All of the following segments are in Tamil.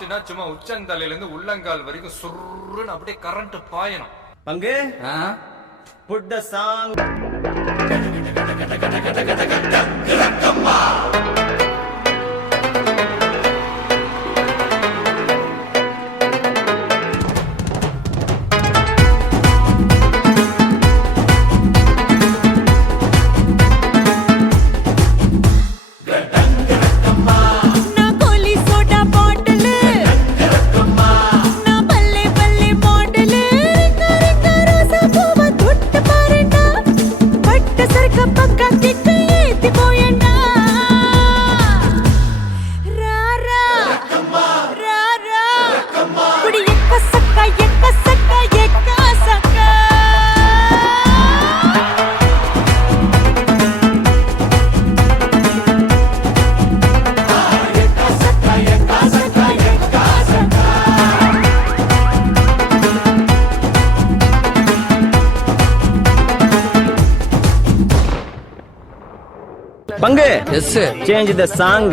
காற்றுனா சும்மா உச்சந்தலையில இருந்து உள்ளங்கால் வரைக்கும் சுருன்னு அப்படியே கரண்ட் பாயணும். பங்கு put the song. பங்கு எஸ் சேஞ்ச் த சாங்.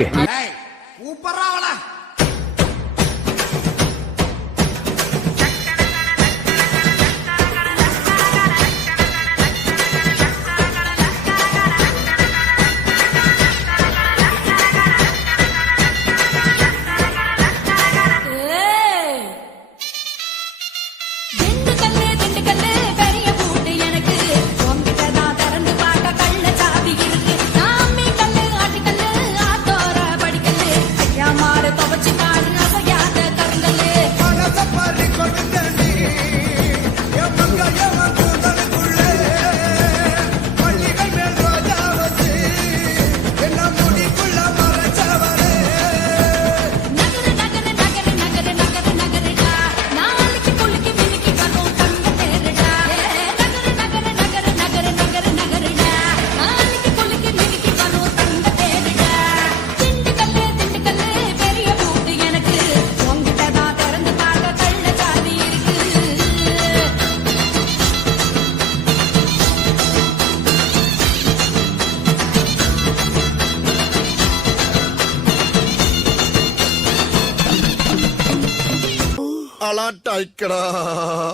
அலாட்டாய்க்கடா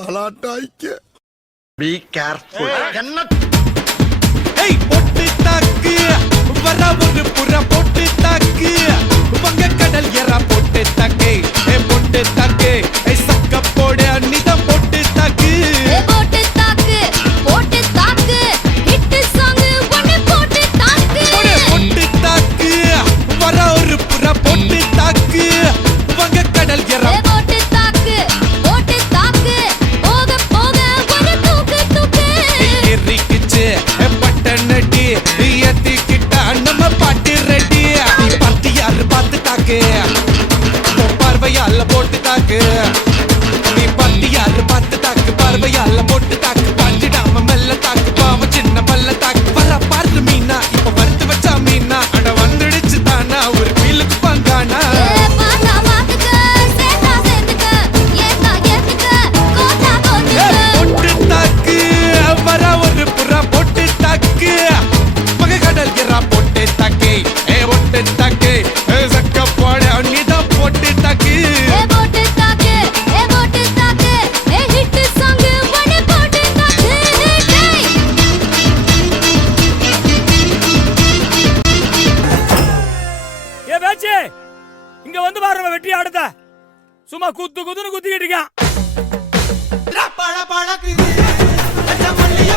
அலாட்டாய்க்க. Be careful. என்ன பொட்டு தாக்கு வர ஒரு புற பொட்டு தாக்கு வங்க கடல் எற பொட்டு தாக்கு பொட்டு தாக்கு சக்க போட நிதம் பொட்டு தாக்கு போட்டு தாக்கு போட்டு தாக்கு ஹிட் சாங் ஒன்னு போட்டு தாக்கு பொட்டு தாக்கு வர ஒரு புற பொட்டு தாக்கு வங்க கடல் எற போட்டு தாக்கு போட்டு தாக்கு போக போக ஒரு தூக்கு தூக்கு எரிக்கிச்சு பட்டனடி ஏத்திக்கிட்ட நம்ம பாட்டு ரெடி பார்த்து யாரு பார்த்து தாக்கு பார்வையால போட்டு தாக்கு நீ பார்த்து யாரு பார்த்து தாக்கு பார்வையால போட்டு தாக்கு பாஞ்சிடாம மெல்ல தாக்கு பாவ சின்ன பல்ல தாக்கு வர பாரு மீனா இப்ப வறுத்து வச்சா மீனா அட வந்துடுச்சு தானா ஒரு பீலுக்கு பங்கானா பாத்தா பாத்துக்க சேத்தா சேத்துக்க ஏத்தா ஏத்துக்க கோத்தா கோத்துக்க பொட்டு தாக்கு வர ஒரு புறா பொட்டு தாக்கு மக கடல் எறா பொட்டு தாக்கு பொட்டு தாக்கு சக்க போட அன்னிதான் பொட்டு தாக்கு போட்டு தாக்கு போட்டு தாக்கு ஹிட் சாங் ஒன்னு போட்டு தாக்கு ஏ பேச்சு இங்க வந்து பாருங்க வெற்றி ஆடுத சும்மா குத்து குத்துன்னு குத்திக்கிட்டு இருக்கான். பழ பழக்குது மல்லிய